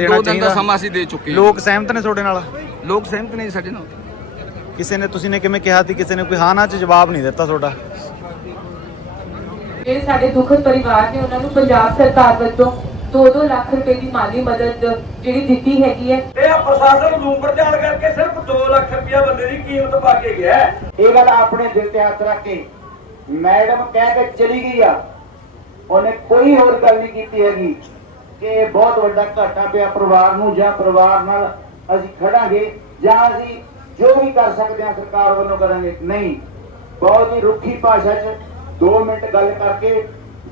ਦੇਣਾ ਦੋ ਦਿਨ ਦਾ ਚਾਹੀਦਾ। ਸਮਾਂ ਅਸੀਂ ਦੇ ਚੁੱਕੇ ਹਾਂ। ਲੋਕ ਸਹਿਮਤ ਨੇ ਤੁਹਾਡੇ ਨਾਲ? ਲੋਕ ਸਹਿਮਤ ਨਹੀਂ ਸਾਡੇ ਨਾਲ। ਕਿਸੇ ਨੇ ਤੁਸੀਂ ਨੇ ਕਿਵੇਂ ਕਿਹਾ ਸੀ? ਕਿਸੇ ਨੇ ਕੋਈ ਹਾਂ ਨਾ ਚ ਜਵਾਬ ਨਹੀਂ ਦਿੱਤਾ ਤੁਹਾਡਾ। ਜਿਹੜੇ ਸਾਡੇ ਦੁਖਦ ਪਰਿਵਾਰ ਨੇ ਉਹਨਾਂ ਨੂੰ ਪੰਜਾਬ ਸਰਕਾਰ ਵੱਲੋਂ 2-2 ਲੱਖ ਰੁਪਏ ਦੀ ਮਾਲੀ ਮਦਦ ਜਿਹੜੀ ਦਿੱਤੀ ਹੈਗੀ ਹੈ। ਇਹ ਪ੍ਰਸ਼ਾਸਨ ਨੂੰ ਪ੍ਰਚਾਰ ਕਰਕੇ ਸਿਰਫ 2 ਲੱਖ ਰੁਪਇਆ ਬੰਦੇ ਦੀ ਕੀਮਤ ਪਾ ਕੇ ਗਿਆ ਹੈ। ਇਹ ਗੱਲ ਆਪਣੇ ਦਿਲ ਤੇ ਹੱਥ ਰੱਖ ਕੇ ਮੈਡਮ ਕਹਿ ਕੇ ਚਲੀ ਗਈ ਆ। ਉਹਨੇ ਕੋਈ ਹੋਰ ਗੱਲ ਨਹੀਂ ਕੀਤੀ ਹੈਗੀ। ਕਿ ਇਹ ਬਹੁਤ ਵੱਡਾ ਘਾਟਾ ਪਿਆ ਪਰਿਵਾਰ ਨੂੰ ਜਾਂ ਪਰਿਵਾਰ ਨਾਲ ਅਸੀਂ ਖੜਾਂਗੇ ਜਾਂ ਅਸੀਂ ਜੋ ਵੀ ਕਰ ਸਕਦੇ ਹਾਂ ਸਰਕਾਰ ਵੱਲੋਂ ਕਰਾਂਗੇ। ਨਹੀਂ, ਬਹੁਤ ਹੀ ਰੁੱਖੀ ਭਾਸ਼ਾ 'ਚ 2 ਮਿੰਟ ਗੱਲ ਕਰਕੇ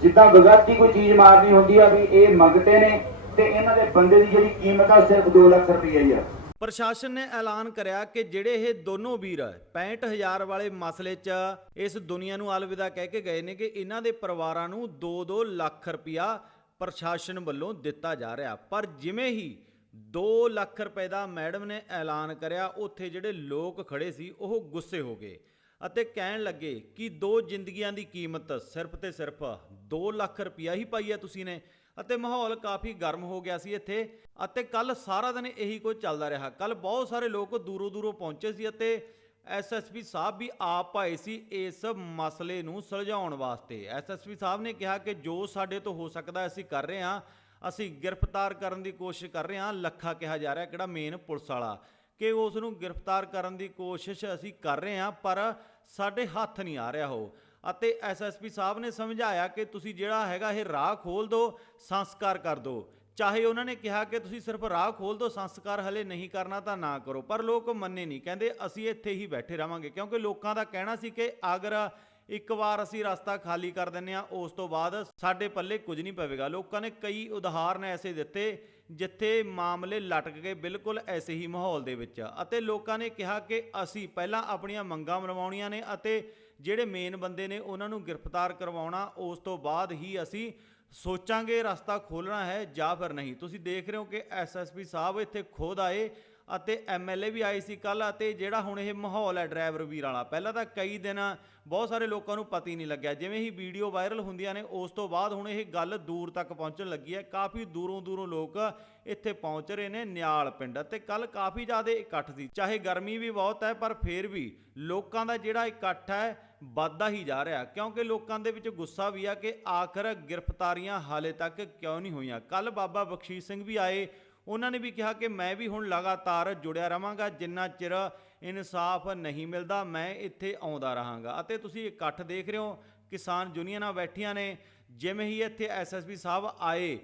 ਜਿੱਦਾਂ ਵਿਗਾਤੀ ਕੋਈ ਚੀਜ਼ ਮਾਰਨੀ ਹੁੰਦੀ ਆ ਵੀ ਇਹ ਮੰਗਤੇ ਨੇ ਤੇ ਇਹਨਾਂ ਦੇ ਬੰਦੇ ਦੀ ਜਿਹੜੀ ਕੀਮਤ ਆ ਸਿਰਫ 2 ਲੱਖ ਰੁਪਏ ਹੀ ਆ। ਪ੍ਰਸ਼ਾਸਨ ਨੇ ਐਲਾਨ ਕਰਿਆ ਕਿ ਜਿਹੜੇ ਇਹ ਦੋਨੋਂ ਵੀਰ 65000 ਵਾਲੇ ਮਸਲੇ 'ਚ ਇਸ ਦੁਨੀਆ ਨੂੰ ਅਲਵਿਦਾ ਕਹਿ ਕੇ ਗਏ ਨੇ ਕਿ ਇਹਨਾਂ ਦੇ ਪਰਿਵਾਰਾਂ ਨੂੰ 2-2 ਲੱਖ ਰੁਪਇਆ ਪ੍ਰਸ਼ਾਸਨ ਵੱਲੋਂ ਦਿੱਤਾ ਜਾ ਰਿਹਾ। ਪਰ ਜਿਵੇਂ ਹੀ 2 ਲੱਖ ਰੁਪਏ ਦਾ ਮੈਡਮ ਨੇ ਐਲਾਨ ਕਰਿਆ, ਉੱਥੇ ਜਿਹੜੇ ਲੋਕ ਖੜੇ ਸੀ, ਉਹ ਗੁੱਸੇ ਹੋ ਗਏ ਅਤੇ ਕਹਿਣ ਲੱਗੇ ਕਿ ਦੋ ਜ਼ਿੰਦਗੀਆਂ ਦੀ ਕੀਮਤ ਸਿਰਫ ਤੇ ਸਿਰਫ 2 ਲੱਖ ਰੁਪਇਆ ਹੀ ਪਾਈ ਹੈ ਤੁਸੀਂ ਨੇ ਅਤੇ ਮਾਹੌਲ ਕਾਫੀ ਗਰਮ ਹੋ ਗਿਆ ਸੀ ਇੱਥੇ ਅਤੇ ਕੱਲ ਸਾਰਾ ਦਿਨ ਇਹੀ ਕੁਝ ਚੱਲਦਾ ਰਿਹਾ। ਕੱਲ ਬਹੁਤ ਸਾਰੇ ਲੋਕ ਦੂਰੋਂ ਦੂਰੋਂ ਪਹੁੰਚੇ ਸੀ ਅਤੇ ਐਸਐਸਪੀ ਸਾਹਿਬ ਵੀ ਆਪ ਆਏ ਸੀ ਇਸ ਮਸਲੇ ਨੂੰ ਸੁਲਝਾਉਣ ਵਾਸਤੇ। ਐਸਐਸਪੀ ਸਾਹਿਬ ਨੇ ਕਿਹਾ ਕਿ ਜੋ ਸਾਡੇ ਤੋਂ ਹੋ ਸਕਦਾ ਅਸੀਂ ਕਰ ਰਹੇ ਹਾਂ, ਅਸੀਂ ਗ੍ਰਿਫਤਾਰ ਕਰਨ ਦੀ ਕੋਸ਼ਿਸ਼ ਕਰ ਰਹੇ ਹਾਂ, ਲੱਖਾ ਕਿਹਾ ਜਾ ਰਿਹਾ ਕਿਹੜਾ ਮੇਨ ਪੁਲਿਸ ਵਾਲਾ, ਕਿ ਉਸ ਨੂੰ ਗ੍ਰਿਫਤਾਰ ਕਰਨ ਦੀ ਕੋਸ਼ਿਸ਼ ਅਸੀਂ ਕਰ ਰਹੇ ਹਾਂ, ਪਰ ਸਾਡੇ ਹੱਥ ਨਹੀਂ ਆ ਰਿਹਾ ਉਹ। ਅਤੇ ਐਸਐਸਪੀ ਸਾਹਿਬ ਨੇ ਸਮਝਾਇਆ ਕਿ ਤੁਸੀਂ ਜਿਹੜਾ ਹੈਗਾ ਇਹ ਰਾਹ ਖੋਲ ਦਿਓ, ਸੰਸਕਾਰ ਕਰ ਦਿਓ। ਚਾਹੇ ਉਹਨਾਂ ਨੇ ਕਿਹਾ ਕਿ ਤੁਸੀਂ ਸਿਰਫ ਰਾਹ ਖੋਲ ਦਿਓ, ਸੰਸਕਾਰ ਹਲੇ ਨਹੀਂ ਕਰਨਾ ਤਾਂ ਨਾ ਕਰੋ, ਪਰ ਲੋਕ ਮੰਨੇ ਨਹੀਂ, ਕਹਿੰਦੇ ਅਸੀਂ ਇੱਥੇ ਹੀ ਬੈਠੇ ਰਵਾਂਗੇ ਕਿਉਂਕਿ ਲੋਕਾਂ ਦਾ ਕਹਿਣਾ ਸੀ ਕਿ ਅਗਰ ਇੱਕ ਵਾਰ ਅਸੀਂ ਰਸਤਾ ਖਾਲੀ ਕਰ ਦਿੰਨੇ ਆ ਉਸ ਤੋਂ ਬਾਅਦ ਸਾਡੇ ਪੱਲੇ ਕੁਝ ਨਹੀਂ ਪਵੇਗਾ। ਲੋਕਾਂ ਨੇ ਕਈ ਉਦਾਹਰਨ ਐਸੇ ਦਿੱਤੇ, ਜਿੱਥੇ ਮਾਮਲੇ ਲਟਕ ਗਏ ਬਿਲਕੁਲ ਐਸੇ ਹੀ ਮਾਹੌਲ ਦੇ ਵਿੱਚ ਅਤੇ ਲੋਕਾਂ ਨੇ ਕਿਹਾ ਕਿ ਅਸੀਂ ਪਹਿਲਾਂ ਆਪਣੀਆਂ ਮੰਗਾਂ ਮਨਵਾਉਣੀਆਂ ਨੇ ਅਤੇ ਜਿਹੜੇ ਮੇਨ ਬੰਦੇ ਨੇ ਉਹਨਾਂ ਨੂੰ ਗ੍ਰਿਫਤਾਰ ਕਰਵਾਉਣਾ, ਉਸ ਤੋਂ ਬਾਅਦ ਹੀ ਅਸੀਂ ਸੋਚਾਂਗੇ ਰਸਤਾ ਖੋਲਣਾ ਹੈ ਜਾਂ ਫਿਰ ਨਹੀਂ। ਤੁਸੀਂ ਦੇਖ ਰਹੇ ਹੋ ਕਿ ਐਸਐਸਪੀ ਸਾਹਿਬ ਇੱਥੇ ਖੁਦ ਆਏ ਅਤੇ ਐਮਐਲਏ ਵੀ ਆਏ ਸੀ ਕੱਲ ਅਤੇ ਜਿਹੜਾ ਹੁਣ ਇਹ ਮਾਹੌਲ ਹੈ ਡਰਾਈਵਰ ਵੀਰ ਵਾਲਾ, ਪਹਿਲਾਂ ਤਾਂ ਕਈ ਦਿਨ ਬਹੁਤ ਸਾਰੇ ਲੋਕਾਂ ਨੂੰ ਪਤਾ ਹੀ ਨਹੀਂ ਲੱਗਿਆ। ਜਿਵੇਂ ਹੀ ਵੀਡੀਓ ਵਾਇਰਲ ਹੁੰਦੀਆਂ ਨੇ, ਉਸ ਤੋਂ ਬਾਅਦ ਹੁਣ ਇਹ ਗੱਲ ਦੂਰ ਤੱਕ ਪਹੁੰਚਣ ਲੱਗੀ ਹੈ। ਕਾਫੀ ਦੂਰੋਂ ਦੂਰੋਂ ਲੋਕ ਇੱਥੇ ਪਹੁੰਚ ਰਹੇ ਨੇ ਨਿਆਲ ਪਿੰਡ ਅਤੇ ਕੱਲ ਕਾਫੀ ਜ਼ਿਆਦਾ ਇਕੱਠ ਸੀ। ਚਾਹੇ ਗਰਮੀ ਵੀ ਬਹੁਤ ਹੈ, ਪਰ ਫਿਰ ਵੀ ਲੋਕਾਂ ਦਾ ਜਿਹੜਾ ਇਕੱਠ ਹੈ ਵੱਧਦਾ ਹੀ ਜਾ ਰਿਹਾ, ਕਿਉਂਕਿ ਲੋਕਾਂ ਦੇ ਵਿੱਚ ਗੁੱਸਾ ਵੀ ਆ ਕਿ ਆਖਰ ਗ੍ਰਿਫਤਾਰੀਆਂ ਹਾਲੇ ਤੱਕ ਕਿਉਂ ਨਹੀਂ ਹੋਈਆਂ। ਕੱਲ ਬਾਬਾ ਬਖਸ਼ੀਸ਼ ਸਿੰਘ ਵੀ ਆਏ, ਉਹਨਾਂ ਨੇ ਵੀ ਕਿਹਾ ਕਿ ਮੈਂ ਵੀ ਹੁਣ ਲਗਾਤਾਰ ਜੁੜਿਆ ਰਵਾਂਗਾ ਜਿੰਨਾ ਚਿਰ ਇਨਸਾਫ ਨਹੀਂ ਮਿਲਦਾ ਮੈਂ ਇੱਥੇ ਆਉਂਦਾ ਰਹਾਂਗਾ। ਅਤੇ ਤੁਸੀਂ ਇਕੱਠ ਦੇਖ ਰਹੇ ਹੋ, ਕਿਸਾਨ ਯੂਨੀਅਨਾਂ ਬੈਠੀਆਂ ਨੇ, ਜਿਵੇਂ ਹੀ ਇੱਥੇ ਐਸਐਸਪੀ ਸਾਹਿਬ ਆਏ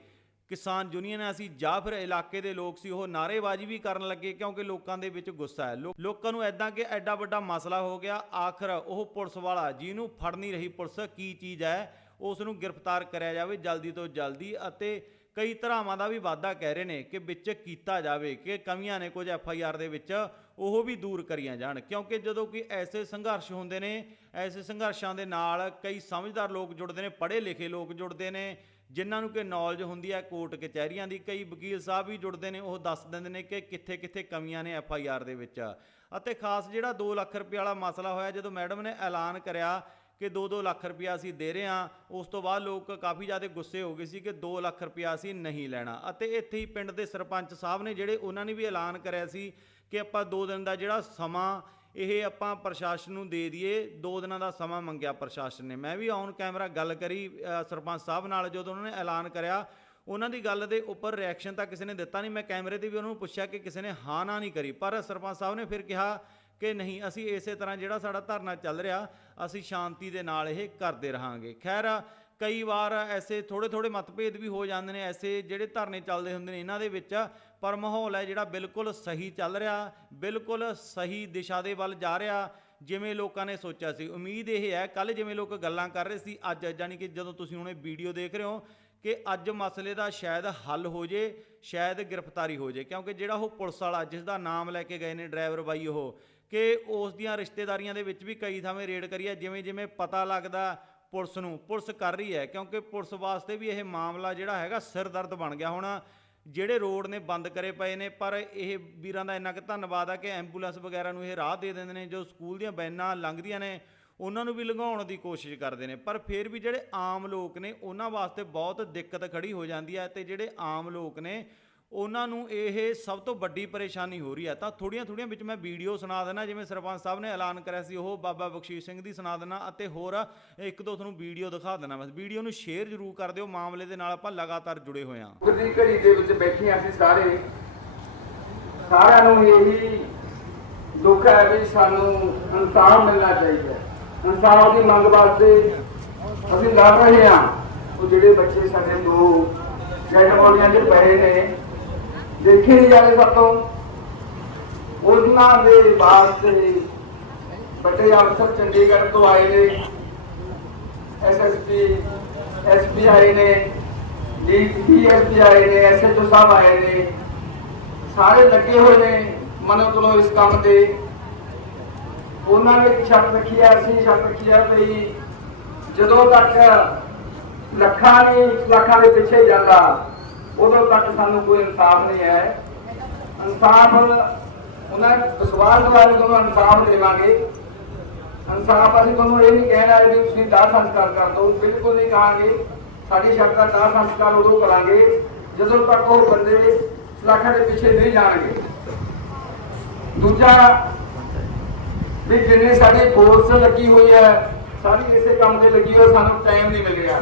ਕਿਸਾਨ ਯੂਨੀਅਨ ਅਸੀਂ ਜਾਂ ਫਿਰ ਇਲਾਕੇ ਦੇ ਲੋਕ ਸੀ, ਉਹ ਨਾਅਰੇਬਾਜ਼ੀ ਵੀ ਕਰਨ ਲੱਗੇ ਕਿਉਂਕਿ ਲੋਕਾਂ ਦੇ ਵਿੱਚ ਗੁੱਸਾ ਹੈ। ਲੋ- ਲੋਕਾਂ ਨੂੰ ਐਦਾਂ ਕਿ ਐਡਾ ਵੱਡਾ ਮਸਲਾ ਹੋ ਗਿਆ, ਆਖਰ ਉਹ ਪੁਲਿਸ ਵਾਲਾ ਜਿਹਨੂੰ ਫੜ ਨਹੀਂ ਰਹੀ ਪੁਲਿਸ ਕੀ ਚੀਜ਼ ਹੈ ਉਸ ਨੂੰ ਗ੍ਰਿਫਤਾਰ ਕਰਿਆ ਜਾਵੇ ਜਲਦੀ ਤੋਂ ਜਲਦੀ ਅਤੇ ਕਈ ਧਰਾਵਾਂ ਦਾ ਵੀ ਵਾਅਦਾ ਕਹਿ ਰਹੇ ਨੇ ਕਿ ਵਿੱਚ ਕੀਤਾ ਜਾਵੇ ਕਿ ਕਮੀਆਂ ਨੇ ਕੁਝ ਐਫ ਆਈ ਆਰ ਦੇ ਵਿੱਚ ਉਹ ਵੀ ਦੂਰ ਕਰੀਆਂ ਜਾਣ। ਕਿਉਂਕਿ ਜਦੋਂ ਕੋਈ ਐਸੇ ਸੰਘਰਸ਼ ਹੁੰਦੇ ਨੇ, ਐਸੇ ਸੰਘਰਸ਼ਾਂ ਦੇ ਨਾਲ ਕਈ ਸਮਝਦਾਰ ਲੋਕ ਜੁੜਦੇ ਨੇ, ਪੜ੍ਹੇ ਲਿਖੇ ਲੋਕ ਜੁੜਦੇ ਨੇ ਜਿਨ੍ਹਾਂ ਨੂੰ ਕਿ ਨੌਲੇਜ ਹੁੰਦੀ ਹੈ ਕੋਰਟ ਕਚਹਿਰੀਆਂ ਦੀ, ਕਈ ਵਕੀਲ ਸਾਹਿਬ ਵੀ ਜੁੜਦੇ ਨੇ, ਉਹ ਦੱਸ ਦਿੰਦੇ ਨੇ ਕਿ ਕਿੱਥੇ ਕਿੱਥੇ ਕਮੀਆਂ ਨੇ ਐਫ ਆਈ ਆਰ ਦੇ ਵਿੱਚ। ਅਤੇ ਖਾਸ ਜਿਹੜਾ 2 ਲੱਖ ਰੁਪਏ ਵਾਲਾ ਮਸਲਾ ਹੋਇਆ, ਜਦੋਂ ਮੈਡਮ ਨੇ ਐਲਾਨ ਕਰਿਆ ਕਿ 2-2 ਲੱਖ ਰੁਪਇਆ ਅਸੀਂ ਦੇ ਰਹੇ ਹਾਂ, ਉਸ ਤੋਂ ਬਾਅਦ ਲੋਕ ਕਾਫੀ ਜ਼ਿਆਦਾ ਗੁੱਸੇ ਹੋ ਗਏ ਸੀ ਕਿ 2 ਲੱਖ ਰੁਪਇਆ ਅਸੀਂ ਨਹੀਂ ਲੈਣਾ। ਅਤੇ ਇੱਥੇ ਹੀ ਪਿੰਡ ਦੇ ਸਰਪੰਚ ਸਾਹਿਬ ਨੇ ਜਿਹੜੇ ਉਹਨਾਂ ਨੇ ਵੀ ਐਲਾਨ ਕਰਿਆ ਸੀ ਕਿ ਆਪਾਂ 2 ਦਿਨ ਦਾ ਜਿਹੜਾ ਸਮਾਂ ਇਹ ਆਪਾਂ ਪ੍ਰਸ਼ਾਸਨ ਨੂੰ ਦੇ ਦਈਏ 2 ਦਿਨਾਂ ਦਾ ਸਮਾਂ ਮੰਗਿਆ ਪ੍ਰਸ਼ਾਸਨ ਨੇ। ਮੈਂ ਵੀ ਔਨ ਕੈਮਰਾ ਗੱਲ ਕਰੀ ਸਰਪੰਚ ਸਾਹਿਬ ਨਾਲ ਜਦੋਂ ਉਹਨਾਂ ਨੇ ਐਲਾਨ ਕਰਿਆ, ਉਹਨਾਂ ਦੀ ਗੱਲ ਦੇ ਉੱਪਰ ਰਿਐਕਸ਼ਨ ਤਾਂ ਕਿਸੇ ਨੇ ਦਿੱਤਾ ਨਹੀਂ। ਮੈਂ ਕੈਮਰੇ ਤੇ ਵੀ ਉਹਨਾਂ ਨੂੰ ਪੁੱਛਿਆ ਕਿ ਕਿਸੇ ਨੇ ਹਾਂ, ਨਾ ਨਹੀਂ ਕਰੀ। ਪਰ ਸਰਪੰਚ ਸਾਹਿਬ ਨੇ ਫਿਰ ਕਿਹਾ ਕਿ ਨਹੀਂ, ਅਸੀਂ ਇਸੇ ਤਰ੍ਹਾਂ ਜਿਹੜਾ ਸਾਡਾ ਧਰਨਾ ਚੱਲ ਰਿਹਾ, ਅਸੀਂ ਸ਼ਾਂਤੀ ਦੇ ਨਾਲ ਇਹ ਕਰਦੇ ਰਹਾਂਗੇ। ਖੈਰ ਕਈ ਵਾਰ ਐਸੇ ਥੋੜੇ ਥੋੜੇ ਮਤਭੇਦ ਵੀ ਹੋ ਜਾਂਦੇ ਨੇ, ਐਸੇ ਜਿਹੜੇ ਧਰਨੇ ਚੱਲਦੇ ਹੁੰਦੇ ਨੇ, ਇਹਨਾਂ ਦੇ ਵਿੱਚ ਪਰ ਮਾਹੌਲ ਹੈ ਜਿਹੜਾ ਬਿਲਕੁਲ ਸਹੀ ਚੱਲ ਰਿਹਾ, ਬਿਲਕੁਲ ਸਹੀ ਦਿਸ਼ਾ ਦੇ ਵੱਲ ਜਾ ਰਿਹਾ, ਜਿਵੇਂ ਲੋਕਾਂ ਨੇ ਸੋਚਿਆ ਸੀ। ਉਮੀਦ ਇਹ ਹੈ ਕੱਲ ਜਿਵੇਂ ਲੋਕ ਗੱਲਾਂ ਕਰ ਰਹੇ ਸੀ, ਅੱਜ ਜਾਨੀ ਕਿ ਜਦੋਂ ਤੁਸੀਂ ਹੁਣ ਇਹ ਵੀਡੀਓ ਦੇਖ ਰਹੇ ਹੋ ਕਿ ਅੱਜ ਮਸਲੇ ਦਾ ਸ਼ਾਇਦ ਹੱਲ ਹੋ ਜੇ, ਸ਼ਾਇਦ ਗ੍ਰਿਫਤਾਰੀ ਹੋ ਜੇ, ਕਿਉਂਕਿ ਜਿਹੜਾ ਉਹ ਪੁਲਿਸ ਵਾਲਾ ਜਿਸ ਦਾ ਨਾਮ ਲੈ ਕੇ ਗਏ ਨੇ ਡਰਾਈਵਰ ਬਾਈ ਉਹ, ਕਿ ਉਸ ਦੀਆਂ ਰਿਸ਼ਤੇਦਾਰੀਆਂ ਦੇ ਵਿੱਚ ਵੀ ਕਈ ਥਾਵੇਂ ਰੇਡ ਕਰੀ ਹੈ ਜਿਵੇਂ ਜਿਵੇਂ ਪਤਾ ਲੱਗਦਾ ਪੁਲਿਸ ਨੂੰ, ਪੁਲਿਸ ਕਰ ਰਹੀ ਹੈ, ਕਿਉਂਕਿ ਪੁਲਿਸ ਵਾਸਤੇ ਵੀ ਇਹ ਮਾਮਲਾ ਜਿਹੜਾ ਹੈਗਾ ਸਿਰ ਦਰਦ ਬਣ ਗਿਆ। ਹੁਣ ਜਿਹੜੇ ਰੋਡ ਨੇ ਬੰਦ ਕਰੇ ਪਏ ਨੇ, ਪਰ ਇਹ ਵੀਰਾਂ ਦਾ ਇੰਨਾ ਕੁ ਧੰਨਵਾਦ ਆ ਕਿ ਐਂਬੂਲੈਂਸ ਵਗੈਰਾ ਨੂੰ ਇਹ ਰਾਹ ਦੇ ਦਿੰਦੇ ਨੇ, ਜੋ ਸਕੂਲ ਦੀਆਂ ਬੈਨਾਂ ਲੰਘਦੀਆਂ ਨੇ, ਉਹਨਾਂ ਨੂੰ ਵੀ ਲੰਘਾਉਣ ਦੀ ਕੋਸ਼ਿਸ਼ ਕਰਦੇ ਨੇ। ਪਰ ਫਿਰ ਵੀ ਜਿਹੜੇ ਆਮ ਲੋਕ ਨੇ, ਉਹਨਾਂ ਵਾਸਤੇ ਬਹੁਤ ਦਿੱਕਤ ਖੜੀ ਹੋ ਜਾਂਦੀ ਹੈ ਤੇ ਜਿਹੜੇ ਆਮ ਲੋਕ ਨੇ ਉਹਨਾਂ ਨੂੰ ਇਹ ਸਭ ਤੋਂ ਵੱਡੀ ਪਰੇਸ਼ਾਨੀ ਹੋ ਰਹੀ ਹੈ ਤਾਂ ਥੋੜੀਆਂ ਥੋੜੀਆਂ ਵਿੱਚ ਮੈਂ ਵੀਡੀਓ ਸੁਣਾ ਦੇਣਾ ਜਿਵੇਂ ਸਰਪੰਚ ਸਾਹਿਬ ਨੇ ਐਲਾਨ ਕਰਿਆ ਸੀ, ਉਹ ਬਾਬਾ ਬਖਸ਼ੀਸ਼ ਸਿੰਘ ਦੀ ਸੁਣਾ ਦੇਣਾ ਅਤੇ ਹੋਰ ਇੱਕ ਦੋ ਤੁਹਾਨੂੰ ਵੀਡੀਓ ਦਿਖਾ ਦੇਣਾ ਬਸ ਵੀਡੀਓ ਨੂੰ ਸ਼ੇਅਰ ਜ਼ਰੂਰ ਕਰ ਦਿਓ, ਮਾਮਲੇ ਦੇ ਨਾਲ ਆਪਾਂ ਲਗਾਤਾਰ ਜੁੜੇ ਹੋਏ ਹਾਂ। ਗੁਰਦੀ ਘੜੀ ਦੇ ਵਿੱਚ ਬੈਠੇ ਹਾਂ ਅਸੀਂ ਸਾਰੇ? ਸਾਰਿਆਂ ਨੂੰ ਇਹੀ ਦੁੱਖ ਹੈ ਵੀ ਸਾਨੂੰ ਇਨਸਾਫ ਮਿਲਣਾ ਚਾਹੀਦਾ ਇਨਸਾਫ ਦੀ ਮੰਗ ਵਾਸਤੇ ਅਸੀਂ ਲੜ ਰਹੇ ਹਾਂ। ਉਹ ਜਿਹੜੇ ਬੱਚੇ ਸਾਡੇ ਦੋ ਡੈਡ ਬੋਡੀਆਂ ਦੇ ਪਏ ਨੇ ਦੇਖੇ ਜਾਣੇ ਸਭ ਉਹਨਾਂ ਦੇ ਵਾਸਤੇ ਵੱਡੇ ਅਫਸਰ ਚੰਡੀਗੜ੍ਹ ਤੋਂ ਆਏ ਨੇ। ਐਸਐਸਪੀ ਐਸਬੀਆਈ ਨੇ ਡੀਐਸਪੀਆਈ ਨੇ ਐਸਐਚਓ ਸਾਹਿਬ ਆਏ ਨੇ। ਸਾਰੇ ਲੱਗੇ ਹੋਏ ਨੇ ਮਨੋ ਕੋਲੋਂ ਇਸ ਕੰਮ ਤੇ। ਉਹਨਾਂ ਨੇ ਇੱਕ ਸ਼ਰਤ ਰੱਖੀ ਆ, ਅਸੀਂ ਸ਼ਰਤ ਰੱਖੀ ਆ ਵੀ ਜਦੋਂ ਤੱਕ ਲੱਖਾਂ ਨਹੀਂ ਲੱਖਾਂ ਦੇ ਪਿੱਛੇ ਜਾਂਦਾ ਉਦੋਂ ਤੱਕ ਸਾਨੂੰ ਕੋਈ ਇਨਸਾਫ ਨਹੀਂ ਹੈ। ਇਨਸਾਫ, ਉਹਨਾਂ ਵਿਸ਼ਵਾਸ ਦਿਵਾਇਆ ਤੁਹਾਨੂੰ ਇਨਸਾਫ ਦੇਵਾਂਗੇ, ਇਨਸਾਫ ਅਸੀਂ ਤੁਹਾਨੂੰ ਇਹ ਨਹੀਂ ਕਹਿਣਾ ਵੀ ਤੁਸੀਂ ਦਾਹ ਸੰਸਕਾਰ ਕਰ ਦਿਓ, ਬਿਲਕੁਲ ਨਹੀਂ ਕਹਾਂਗੇ, ਸਾਡੀ ਸ਼ਰਤ ਦਾਹ ਸੰਸਕਾਰ ਉਦੋਂ ਕਰਾਂਗੇ, ਜਦੋਂ ਤੱਕ ਉਹ ਬੰਦੇ ਸਲਾਖਾਂ ਦੇ ਪਿੱਛੇ ਨਹੀਂ ਜਾਣਗੇ। ਦੂਜਾ ਵੀ ਜਿੰਨੇ ਸਾਡੀ ਫੋਰਸ ਲੱਗੀ ਹੋਈ ਹੈ ਸਾਰੀ ਇਸੇ ਕੰਮ ਤੇ ਲੱਗੀ ਹੋਈ ਸਾਨੂੰ ਟਾਈਮ ਨਹੀਂ ਮਿਲ ਰਿਹਾ।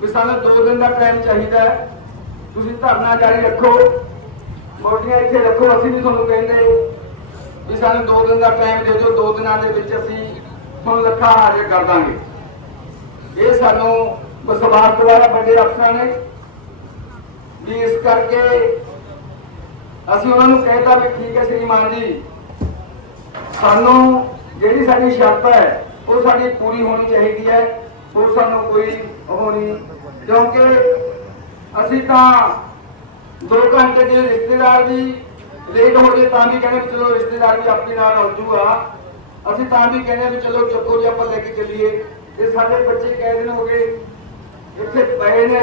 ਵੀ ਸਾਨੂੰ 2 ਦਿਨ ਦਾ ਟਾਈਮ ਚਾਹੀਦਾ ਹੈ ਤੁਸੀਂ ਧਰਨਾ ਜਾਰੀ ਰੱਖੋ। ਮੋਟੀਆਂ ਇੱਥੇ ਰੱਖੋ, ਅਸੀਂ ਵੀ ਤੁਹਾਨੂੰ ਕਹਿੰਦੇ ਵੀ ਸਾਨੂੰ 2 ਦਿਨ ਦਾ ਟਾਈਮ ਦੇ ਦਿਓ 2 ਦਿਨਾਂ ਦੇ ਵਿੱਚ ਅਸੀਂ ਤੁਹਾਨੂੰ ਲੱਖਾਂ ਹਾਜ਼ਰ ਕਰ ਦਾਂਗੇ। ਇਹ ਸਾਨੂੰ ਵਿਸ਼ਵਾਸ ਦੁਆਰਾ ਵੱਡੇ ਅਫਸਰਾਂ ਨੇ ਵੀ ਇਸ ਕਰਕੇ ਅਸੀਂ ਉਹਨਾਂ ਨੂੰ ਕਹਿਤਾ ਵੀ ਠੀਕ ਹੈ ਸ਼੍ਰੀਮਾਨ ਜੀ, ਸਾਨੂੰ ਜਿਹੜੀ ਸਾਡੀ ਸ਼ਰਤ ਹੈ, ਉਹ ਸਾਡੀ ਪੂਰੀ ਹੋਣੀ ਚਾਹੀਦੀ ਹੈ, ਹੋਰ ਸਾਨੂੰ ਕੋਈ ਉਹ ਨਹੀਂ। ਕਿਉਂਕਿ ਅਸੀਂ ਤਾਂ ਦੋ ਘੰਟੇ ਦੇ ਰਿਸ਼ਤੇਦਾਰ ਦੀ ਲੇਟ ਹੋ ਜੇ ਤਾਂ ਵੀ ਕਹਿੰਦੇ ਵੀ ਚਲੋ ਰਿਸ਼ਤੇਦਾਰ ਵੀ ਆਪਣੇ ਨਾਲ ਹੋ ਜੂਗਾ ਅਸੀਂ ਤਾਂ ਵੀ ਕਹਿੰਦੇ ਵੀ ਚਲੋ ਚੱਕੋ ਜੀ, ਆਪਾਂ ਲੈ ਕੇ ਚੱਲੀਏ। ਇਹ ਸਾਡੇ ਬੱਚੇ ਕਹਿ ਦਿਨ ਹੋ ਗਏ। ਇੱਥੇ ਪਏ ਨੇ।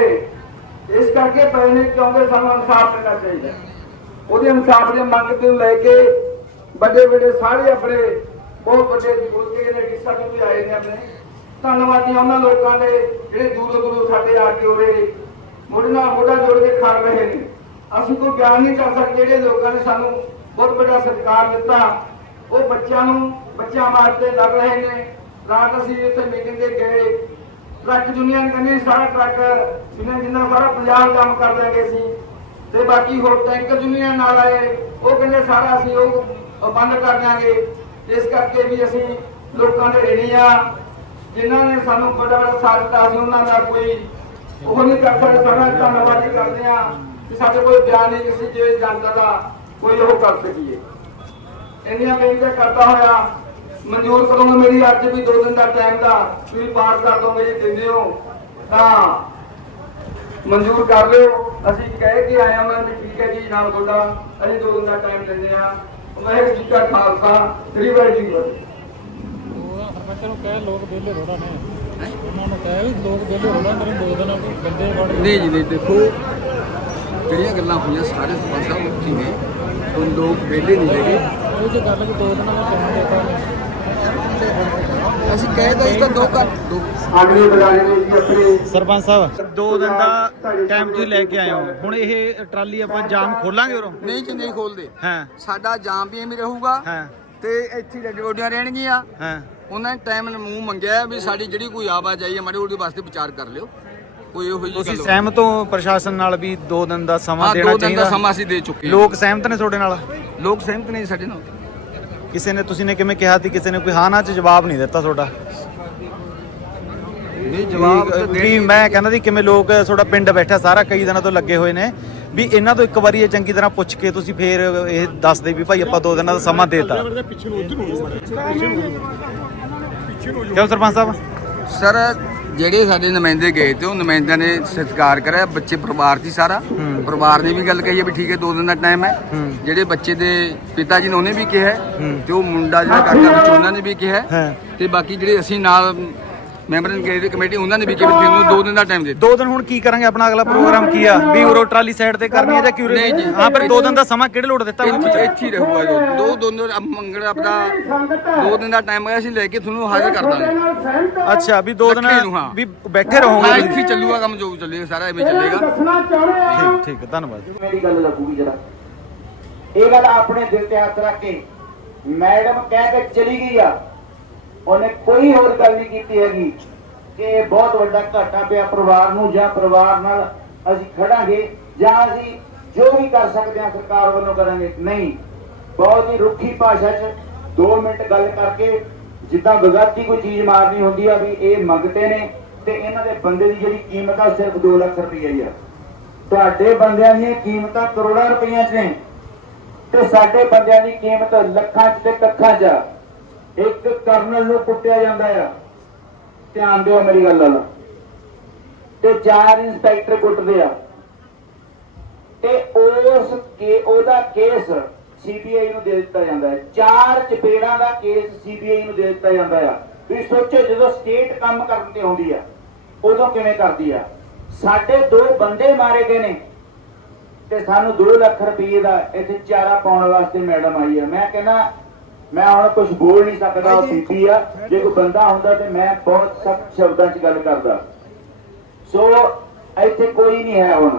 ਇਸ ਕਰਕੇ ਪਏ ਨੇ ਕਿਉਂਕਿ ਸਾਨੂੰ ਇਨਸਾਫ ਮਿਲਣਾ ਚਾਹੀਦਾ। ਉਹਦੇ ਇਨਸਾਫ ਦੀ ਮੰਗ ਤੋਂ ਲੈ ਕੇ ਵੱਡੇ ਵੱਡੇ ਸਾਰੇ ਆਪਣੇ ਬਹੁਤ ਵੱਡੇ ਮੁਲਕੇ ਨੇ ਕਿਸਾ ਤੋਂ ਵੀ ਆਏ ਨੇ ਆਪਣੇ। ਧੰਨਵਾਦੀ ਉਹਨਾਂ ਲੋਕਾਂ ਦੇ ਜਿਹੜੇ ਦੂਰੋਂ ਦੂਰੋਂ ਸਾਡੇ ਆ ਕੇ ਉਰੇ ਮੋਢੇ ਨਾਲ ਮੋਢਾ ਜੋੜ ਕੇ ਖੜ ਰਹੇ ਨੇ। ਅਸੀਂ ਕੋਈ ਬਿਆਨ ਨਹੀਂ ਕਰ ਸਕਦੇ ਜਿਹੜੇ ਲੋਕਾਂ ਨੇ ਸਾਨੂੰ ਬਹੁਤ ਵੱਡਾ ਸਤਿਕਾਰ ਦਿੱਤਾ। ਉਹ ਬੱਚਿਆਂ ਨੂੰ ਬੱਚਿਆਂ ਵਾਸਤੇ ਲੜ ਰਹੇ ਨੇ। ਰਾਤ ਅਸੀਂ ਇੱਥੇ ਮੀਟਿੰਗ ਦੇ ਗਏ। ਟਰੱਕ ਯੂਨੀਅਨ ਕਹਿੰਦੇ ਸਾਰਾ ਟਰੱਕ ਜਿੰਨਾ ਜਿੰਨਾ ਸਾਰਾ ਪੰਜਾਬ ਕੰਮ ਕਰ ਦਾਂਗੇ ਸੀ ਤੇ ਬਾਕੀ ਹੋਰ ਟੈਂਕਰ ਯੂਨੀਅਨ ਨਾਲ ਆਏ। ਉਹ ਕਹਿੰਦੇ ਸਾਰਾ ਅਸੀਂ ਉਹ ਬੰਦ ਕਰ ਦਾਂਗੇ ਇਸ ਕਰਕੇ ਵੀ ਅਸੀਂ ਲੋਕਾਂ ਦੇ ਰੇੜੀ ਆ। ਜਿਨ੍ਹਾਂ ਨੇ ਸਾਨੂੰ ਬੜਾ ਬੜਾ ਸਾਥ ਦਿੱਤਾ ਸੀ, ਉਹਨਾਂ ਦਾ ਕੋਈ ਉਹ ਨਹੀਂ ਕਰ ਸਕਦੇ ਸਾਡਾ ਧੰਨਵਾਦ ਕਰਦੇ ਆ ਕਿ ਸਾਡੇ ਕੋਲ ਬਿਆਨ ਨਹੀਂ ਕਿਸੇ ਜੇ ਜਨਤਾ ਦਾ ਕੋਈ ਉਹ ਕਰ ਸਕੀਏ। ਇੰਨੀਆਂ ਬੇਨਤੀਆਂ ਕਰਦਾ ਹੋਇਆ ਮਨਜ਼ੂਰ ਕਰੋਗੇ ਮੇਰੀ ਅੱਜ ਵੀ 2 ਦਿਨ ਦਾ ਟਾਈਮ ਦਾ ਤੁਸੀਂ ਪਾਸ ਕਰ ਦੋਗੇ, ਜੇ ਦਿੰਦੇ ਹੋ, ਤਾਂ ਮਨਜ਼ੂਰ ਕਰ ਲਿਓ। ਅਸੀਂ ਕਹਿ ਕੇ ਆਏ ਮੈਂ ਵੀ ਠੀਕ ਹੈ ਜੀ, ਜਨਾਬ ਤੁਹਾਡਾ, ਅਸੀਂ 2 ਦਿਨ ਦਾ ਟਾਈਮ ਦਿੰਦੇ ਹਾਂ। ਵਾਹਿਗੁਰੂ ਜੀ ਕਾ ਖਾਲਸਾ, ਸ੍ਰੀ ਵਾਹਿਗੁਰੂ ਜੀ ਕੀ ਫਤਿਹ। ਉਹ ਸਰਪੰਚ ਨੂੰ ਕਹੇ ਲੋਕ ਵਿਹਲੇ ਥੋੜਾ ਨੇ। ਉਹਨਾਂ ਨੂੰ ਕਹੇ ਵੀ ਲੋਕ ਵਿਹਲੇ ਥੋੜਾ ਮੇਰੇ ਦੋ ਦਿਨ ਬੰਦੇ ਵੜ ਨਹੀਂ ਜੀ ਨਹੀਂ ਦੇਖੋ ਜਿਹੜੀਆਂ ਗੱਲਾਂ ਹੋਈਆਂ ਸਾਰੇ ਸਰਪੰਚ ਸਾਹਿਬ ਉੱਚੀ ਨੇ। ਉਹ ਲੋਕ ਵਿਹਲੇ ਨਹੀਂ ਹੈਗੇ। ਉਹ ਜੇ ਗੱਲ ਕਿ ਦੋ ਦਿਨਾਂ ਦਾ ਟਾਈਮ ਦੇਤਾ ਨੇ ਅਸੀਂ ਕਹਿ ਤਾਂ ਇਸ ਤਾਂ ਦੋ ਘੰਟੇ ਦੋ। ਅਗਲੇ ਬੁਲਾਰੇ ਨੇ ਜੀ ਆਪਣੇ। ਸਰਪੰਚ ਸਾਹਿਬ 2 ਦਿਨ ਦਾ ਟਾਈਮ ਤੁਸੀਂ ਲੈ ਕੇ ਆਏ ਹੋ। ਹੁਣ ਇਹ ਟਰਾਲੀ ਆਪਾਂ ਜਾਮ ਖੋਲਾਂਗੇ ਉਰੋਂ? ਨਹੀਂ ਜੀ ਨਹੀਂ ਖੋਲਦੇ। ਹਾਂ। ਸਾਡਾ ਜਾਮ ਵੀ ਐਵੇਂ ਰਹੂਗਾ ਹਾਂ। ਤੇ ਇੱਥੇ ਗੋਡੀਆਂ ਰਹਿਣਗੀਆਂ। ਹਾਂ। ਉਹਨਾਂ ਨੇ ਟਾਈਮ ਮੂੰਹ ਮੰਗਿਆ ਵੀ ਸਾਡੀ ਜਿਹੜੀ ਕੋਈ ਆਵਾਜਾਈ ਹੈ ਮਾੜੀ ਉਹਦੇ ਵਾਸਤੇ ਵਿਚਾਰ ਕਰ ਲਿਓ। ਕੋਈ ਇਹੋ ਜਿਹੀ ਤੁਸੀਂ ਗੱਲ ਸਹਿਮਤ ਹੋ ਪ੍ਰਸ਼ਾਸਨ ਨਾਲ ਵੀ 2 ਦਿਨ ਦਾ ਸਮਾਂ ਹਾਂ ਦੇਣਾ ਦੋ ਦਿਨ ਦਾ ਚਾਹੀਦਾ? ਸਮਾਂ ਅਸੀਂ ਦੇ ਚੁੱਕੇ ਹਾਂ। ਲੋਕ ਸਹਿਮਤ ਨੇ ਤੁਹਾਡੇ ਨਾਲ? ਲੋਕ ਸਹਿਮਤ ਨਹੀਂ ਸਾਡੇ ਨਾਲ। ਕਿਸੇ ਨੇ ਤੁਸੀਂ ਨੇ ਕਿਵੇਂ ਕਿਹਾ ਸੀ? ਕਿਸੇ ਨੇ ਕੋਈ ਹਾਂ ਨਾ ਚ ਜਵਾਬ ਨਹੀਂ ਦਿੱਤਾ ਤੁਹਾਡਾ। ਨਹੀਂ ਜਵਾਬ ਤਾਂ ਵੀ। ਮੈਂ ਕਹਿੰਦਾ ਸੀ ਕਿਵੇਂ ਲੋਕ ਤੁਹਾਡਾ ਪਿੰਡ ਬੈਠਾ ਸਾਰਾ ਕਈ ਦਿਨਾਂ ਤੋਂ ਲੱਗੇ ਹੋਏ ਨੇ। ਵੀ ਇਹਨਾਂ ਤੋਂ ਇੱਕ ਵਾਰੀ ਇਹ ਚੰਗੀ ਤਰ੍ਹਾਂ ਪੁੱਛ ਕੇ ਤੁਸੀਂ ਫੇਰ ਇਹ ਦੱਸ ਦੇ ਵੀ ਭਾਈ ਆਪਾਂ 2 ਦਿਨਾਂ ਦਾ ਸਮਾਂ ਦੇਤਾ। ਕਿਉਂ ਸਰਪੰਚ ਸਾਹਿਬ? ਸਰ ਜਿਹੜੇ ਸਾਡੇ ਨੁਮਾਇੰਦੇ ਗਏ ਤੇ ਉਹ ਨੁਮਾਇੰਦਿਆਂ ਨੇ ਸਤਿਕਾਰ ਕਰਿਆ ਬੱਚੇ ਪਰਿਵਾਰ ਸੀ ਸਾਰਾ। ਪਰਿਵਾਰ ਨੇ ਵੀ ਗੱਲ ਕਹੀ ਹੈ ਵੀ ਠੀਕ ਹੈ ਦੋ ਦਿਨ ਦਾ ਟਾਈਮ ਹੈ। ਜਿਹੜੇ ਬੱਚੇ ਦੇ ਪਿਤਾ ਜੀ ਨੇ ਉਹਨੇ ਵੀ ਕਿਹਾ ਹੈ, ਤੇ ਉਹ ਮੁੰਡਾ ਜਿਹੜਾ ਕਾਕਾ ਵਿੱਚ ਉਹਨਾਂ ਨੇ ਵੀ ਕਿਹਾ ਹੈ। ਤੇ ਬਾਕੀ ਜਿਹੜੇ ਅਸੀਂ ਨਾਲ ਮੈਂਬਰ ਕਮੇਟੀ ਕਮੇਟੀ ਉਹਨਾਂ ਨੇ ਵੀ ਕਿਹਾ ਵੀ ਨੂੰ ਦੋ ਦਿਨ ਦਾ ਟਾਈਮ ਦੇ ਦੋ ਦਿਨ ਹੁਣ ਕੀ ਕਰਾਂਗੇ ਆਪਣਾ ਅਗਲਾ ਪ੍ਰੋਗਰਾਮ ਕੀ ਆ? ਵੀ ਉਰੋ ਟਰਾਲੀ ਸਾਈਡ ਤੇ ਕਰਨੀ ਹੈ ਜਾਂ ਕਿਉਰੇ ਨਹੀਂ ਜੀ। ਹਾਂ ਪਰ ਦੋ ਦਿਨ ਦਾ ਸਮਾਂ ਕਿਹੜੇ ਲੋਟ ਦਿੱਤਾ ਇੱਥੇ ਇੱਥੇ ਹੀ ਰਹੂਗਾ ਦੋ ਦੋ ਦੋ ਦਿਨ ਮੰਗਣ ਆਪਣਾ ਦੋ ਦਿਨ ਦਾ ਟਾਈਮ ਹੈ ਅਸੀਂ ਲੈ ਕੇ ਤੁਹਾਨੂੰ ਹਾਜ਼ਰ ਕਰ ਦਾਂਗੇ। ਅੱਛਾ ਵੀ ਦੋ ਦਿਨ ਲੱਖੇ ਨੂੰ, ਹਾਂ। ਵੀ ਬੈਠੇ ਹਾਂ ਰਹੋਗੇ ਇੱਥੇ ਹੀ ਚੱਲੂਗਾ ਕੰਮ ਜੋ ਚੱਲੇਗਾ ਸਾਰਾ ਐਵੇਂ ਚੱਲੇਗਾ। ਠੀਕ ਠੀਕ ਹੈ, ਧੰਨਵਾਦ ਮੇਰੀ ਗੱਲ ਲੱਗੂਗੀ ਜਰਾ। ਇਹ ਗੱਲ ਆਪਣੇ ਦਿਲ ਤੇ ਹੱਥ ਰੱਖ ਕੇ ਮੈਡਮ ਕਹਿ ਕੇ ਚਲੀ ਗਈ ਆ। ਉਹਨੇ ਕੋਈ ਹੋਰ ਗੱਲ ਨਹੀਂ ਕੀਤੀ ਹੈਗੀ ਕਿ ਇਹ ਬਹੁਤ ਵੱਡਾ ਘਾਟਾ ਪਿਆ ਪਰਿਵਾਰ ਨੂੰ ਜਾਂ ਪਰਿਵਾਰ ਨਾਲ ਅਸੀਂ ਖੜਾਂਗੇ ਜਾਂ ਅਸੀਂ ਜੋ ਵੀ ਕਰ ਸਕਦੇ ਹਾਂ ਸਰਕਾਰ ਵੱਲੋਂ ਕਰਾਂਗੇ। ਨਹੀਂ, ਬਹੁਤ ਹੀ ਰੁੱਖੀ ਭਾਸ਼ਾ 'ਚ 2 ਮਿੰਟ ਗੱਲ ਕਰਕੇ ਜਿੱਦਾਂ ਬਗਾਤੀ ਕੋਈ ਚੀਜ਼ ਮਾਰਨੀ ਹੁੰਦੀ ਆ ਵੀ ਇਹ ਮੰਗਤੇ ਨੇ ਤੇ ਇਹਨਾਂ ਦੇ ਬੰਦੇ ਦੀ ਜਿਹੜੀ ਕੀਮਤ ਆ ਸਿਰਫ 2 ਲੱਖ ਰੁਪਏ ਹੀ ਆ। ਤੁਹਾਡੇ ਬੰਦਿਆਂ ਦੀਆਂ ਕੀਮਤਾਂ ਕਰੋੜਾਂ ਰੁਪਈਆਂ 'ਚ ਨੇ ਤੇ ਸਾਡੇ ਬੰਦਿਆਂ ਦੀ ਕੀਮਤ ਲੱਖਾਂ 'ਚ ਤੇ ਕੱਖਾਂ 'ਚ ਆ। ਇੱਕ ਕਰਨਲ ਨੂੰ ਕੁੱਟਿਆ ਜਾਂਦਾ ਆ। ਧਿਆਨ ਦਿਓ ਮੇਰੀ ਗੱਲ ਵੱਲ। ਤੇ ਚਾਰ ਇੰਸਪੈਕਟਰ ਕੁੱਟਦੇ ਆ। ਤੇ ਉਸ ਕੇ, ਉਹਦਾ ਕੇਸ ਸੀਬੀਆਈ ਨੂੰ ਦੇ ਦਿੱਤਾ ਜਾਂਦਾ ਹੈ। ਚਾਰ ਚਪੇੜਾਂ ਦਾ ਕੇਸ ਸੀਬੀਆਈ ਨੂੰ ਦੇ ਦਿੱਤਾ ਜਾਂਦਾ ਆ। ਤੁਸੀਂ ਸੋਚੋ ਜਦੋਂ ਸਟੇਟ ਕੰਮ ਕਰਨ ਤੇ ਆਉਂਦੀ ਆ, ਉਦੋਂ ਕਿਵੇਂ ਕਰਦੀ ਆ? ਸਾਡੇ ਦੋ ਬੰਦੇ ਮਾਰੇ ਗਏ ਨੇ। ਤੇ ਸਾਨੂੰ 2 ਲੱਖ ਰੁਪਏ ਦਾ ਇੱਥੇ ਚਾਰਾ ਪਾਉਣ ਵਾਸਤੇ ਮੈਡਮ ਆਈ ਆ। ਮੈਂ ਕਹਿੰਦਾ ਮੈਂ ਹੁਣ ਕੁਝ ਬੋਲ ਨਹੀਂ ਸਕਦਾ ਉਹ ਬੀਬੀ ਆ। ਜੇ ਕੋਈ ਬੰਦਾ ਹੁੰਦਾ ਤੇ ਮੈਂ ਬਹੁਤ ਸਖਤ ਸ਼ਬਦਾਂ 'ਚ ਗੱਲ ਕਰਦਾ। ਸੋ ਇੱਥੇ ਕੋਈ ਨਹੀਂ ਹੈ ਹੁਣ।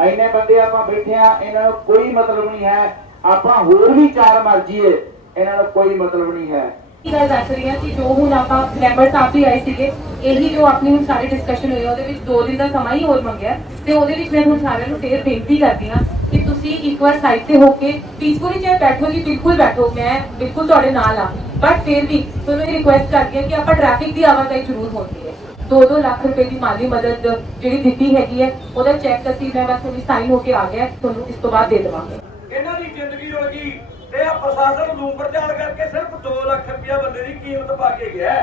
ਐਨੇ ਬੰਦੇ ਆਪਾਂ ਬੈਠੇ ਆ ਇਹਨਾਂ ਨੂੰ ਕੋਈ ਮਤਲਬ ਨਹੀਂ ਹੈ। ਆਪਾਂ ਹੋਰ ਵੀ ਚਾਰ ਮਰ ਜੀਏ ਇਹਨਾਂ ਨੂੰ ਕੋਈ ਮਤਲਬ ਨਹੀਂ ਹੈ। ਇਹ ਗੱਲ ਦੱਸ ਰਹੀ ਹਾਂ ਕਿ ਜੋ ਹੁਣ ਆਪਾਂ ਮੈਂਬਰ ਸਾਹਿਬ ਵੀ ਆਏ ਸੀਗੇ ਇਹੀ ਜੋ ਆਪਣੀ ਹੁਣ ਸਾਰੀ ਡਿਸਕਸ਼ਨ ਹੋਈ ਉਹਦੇ ਵਿੱਚ 2 ਦਿਨ ਦਾ ਸਮਾਂ ਹੀ ਹੋਰ ਮੰਗਿਆ। ਤੇ ਉਹਦੇ ਵਿੱਚ ਮੈਂ ਹੁਣ ਸਾਰਿਆਂ ਨੂੰ ਫੇਰ ਬੇਨਤੀ ਕਰਦੀ ਹਾਂ ਕਿ ਤੁਸੀਂ ਇੱਕ ਵਾਰ ਸਾਈਡ ਤੇ ਹੋ ਕੇ ਪੀਸਫੁਲੀ ਚਾਹੇ ਬੈਠੋ ਜੀ, ਬਿਲਕੁਲ ਬੈਠੋ, ਮੈਂ ਬਿਲਕੁਲ ਤੁਹਾਡੇ ਨਾਲ ਆ ਬਟ ਫਿਰ ਵੀ ਤੁਹਾਨੂੰ ਇਹ ਰਿਕੁਐਸਟ ਕਰਦੀ ਹਾਂ ਕਿ ਆਪਾਂ ਟ੍ਰੈਫਿਕ ਦੀ ਆਵਾਜਾਈ ਜ਼ਰੂਰ ਹੋਣੀ ਹੈ। 2-2 ਲੱਖ ਰੁਪਏ ਦੀ ਮਾਲੀ ਮਦਦ ਜਿਹੜੀ ਦਿੱਤੀ ਹੈਗੀ ਹੈ, ਉਹਦਾ ਚੈੱਕ ਅਸੀਂ, ਮੈਂ ਬਸ ਉਹਦੀ ਸਾਈਨ ਹੋ ਕੇ ਆ ਗਿਆ, ਤੁਹਾਨੂੰ ਇਸ ਤੋਂ ਬਾਅਦ ਦੇ ਦੇਵਾਂਗੇ। ਇਹਨਾਂ ਦੀ ਜ਼ਿੰਦਗੀ ਰੁਲ ਗਈ ਤੇ ਆ ਪ੍ਰਸ਼ਾਸਨ ਨੂੰ ਪ੍ਰਚਾਰ ਕਰਕੇ ਸਿਰਫ 2 ਲੱਖ ਰੁਪਇਆ ਬੰਦੇ ਦੀ ਕੀਮਤ ਪਾ ਕੇ ਗਿਆ